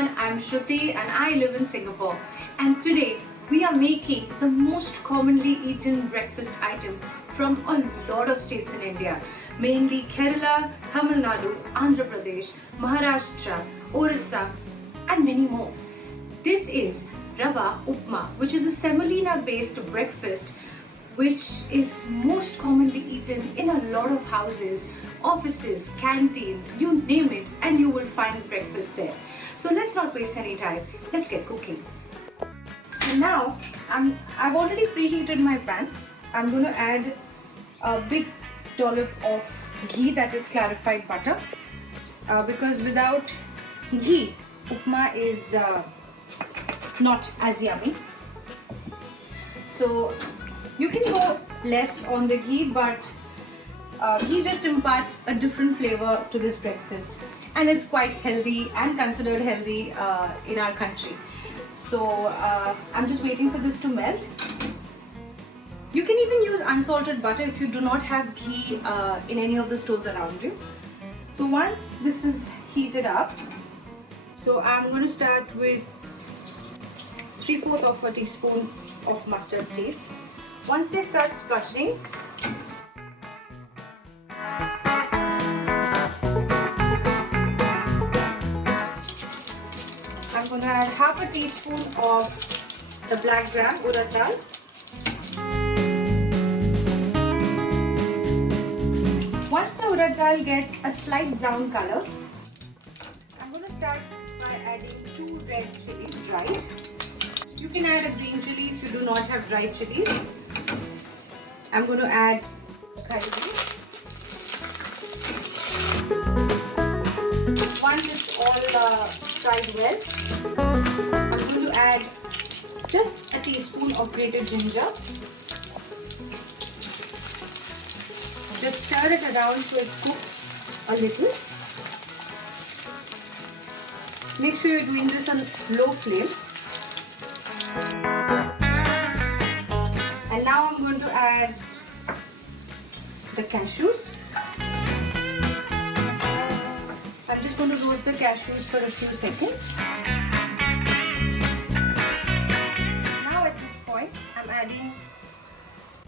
everyone, I'm Shruti and I live in Singapore, and today we are making the most commonly eaten breakfast item from a lot of states in India, mainly Kerala, Tamil Nadu, Andhra Pradesh, Maharashtra, Orissa and many more. This is Rava Upma, which is a semolina based breakfast which is most commonly eaten in a lot of houses, offices, canteens, you name it, and you will find breakfast there. So let's not waste any time, let's get cooking. So now I've already preheated my pan. I'm going to add a big dollop of ghee, that is clarified butter, because without ghee, upma is not as yummy. So you can go less on the ghee, but ghee just imparts a different flavor to this breakfast, and it's quite healthy and considered healthy in our country. So I'm just waiting for this to melt. You can even use unsalted butter if you do not have ghee in any of the stores around you. So once this is heated up, so I'm going to start with 3/4 of a teaspoon of mustard seeds. Once they start spluttering, I'm going to add half a teaspoon of the black gram, URAD dal. Once the URAD dal gets a slight brown color, I'm going to start by adding 2 red chillies dried. You can add a green chilli if you do not have dried chillies. I'm going to add coriander. Once it's all fried well, I'm going to add just a teaspoon of grated ginger. Just stir it around so it cooks a little. Make sure you're doing this on low flame. And now I'm going to add the cashews. I'm just going to roast the cashews for a few seconds. Now at this point, I'm adding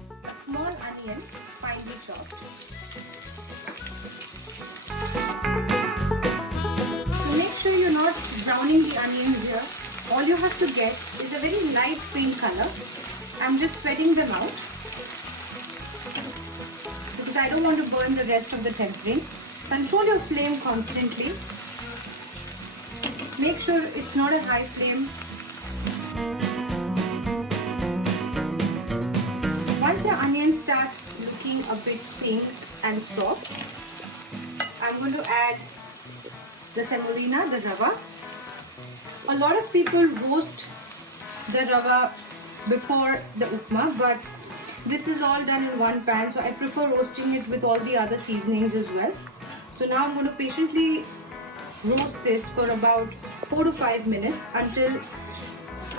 a small onion, finely chopped. So make sure you're not browning the onions here. All you have to get is a very light pink color. I'm just sweating them out because I don't want to burn the rest of the tempering. Control your flame constantly. Make sure it's not a high flame. Once your onion starts looking a bit pink and soft, I'm going to add the semolina, the rava. A lot of people roast the rava before the upma, but this is all done in one pan, so I prefer roasting it with all the other seasonings as well. So now I'm going to patiently roast this for about 4 to 5 minutes until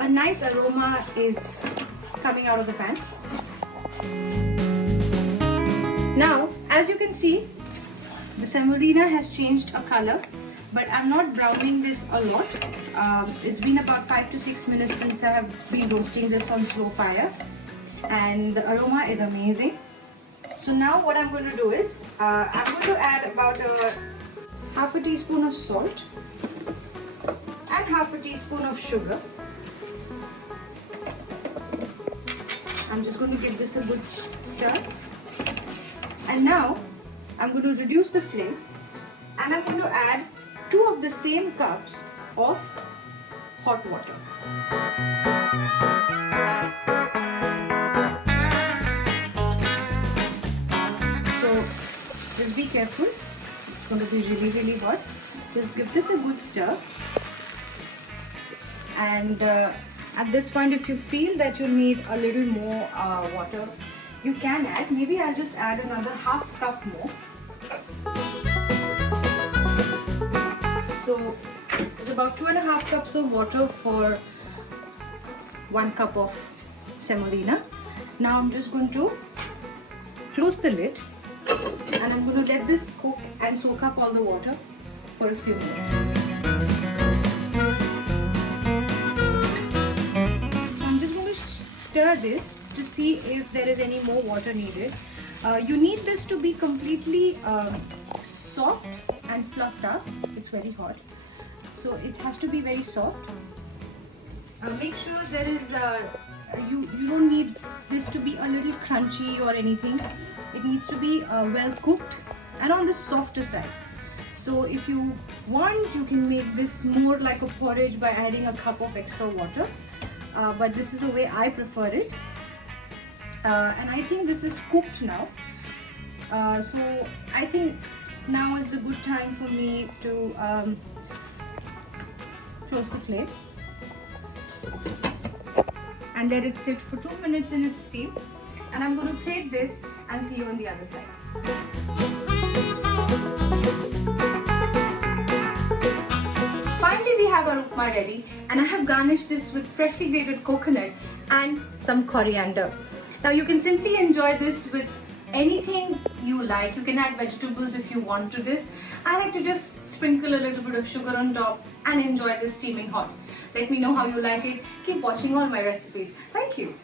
a nice aroma is coming out of the pan. Now, as you can see, the semolina has changed a color, but I'm not browning this a lot. It's been about 5 to 6 minutes since I have been roasting this on slow fire, and the aroma is amazing. So now what I'm going to do is, I'm going to add about half a teaspoon of salt and half a teaspoon of sugar. I'm just going to give this a good stir. And now I'm going to reduce the flame and I'm going to add 2 of the same cups of hot water. So just be careful, it's going to be really hot. Just give this a good stir, and at this point if you feel that you need a little more water, you can add. Maybe I'll just add another half cup more. So it's about 2.5 cups of water for 1 cup of semolina. Now I'm just going to close the lid and I'm going to let this cook and soak up all the water for a few minutes. stir this to see if there is any more water needed. You need this to be completely soft and fluffed up. It's very hot, so it has to be very soft. Make sure there is you don't need this to be a little crunchy or anything. It needs to be well cooked and on the softer side. So if you want, you can make this more like a porridge by adding a cup of extra water, but this is the way I prefer it. And I think this is cooked now, so I think now is a good time for me to close the flame and let it sit for 2 minutes in its steam. And I'm going to plate this and see you on the other side. Finally, we have our upma ready, and I have garnished this with freshly grated coconut and some coriander. Now you can simply enjoy this with anything you like. You can add vegetables if you want to this. I like to just sprinkle a little bit of sugar on top and enjoy this steaming hot. Let me know how you like it. Keep watching all my recipes. Thank you.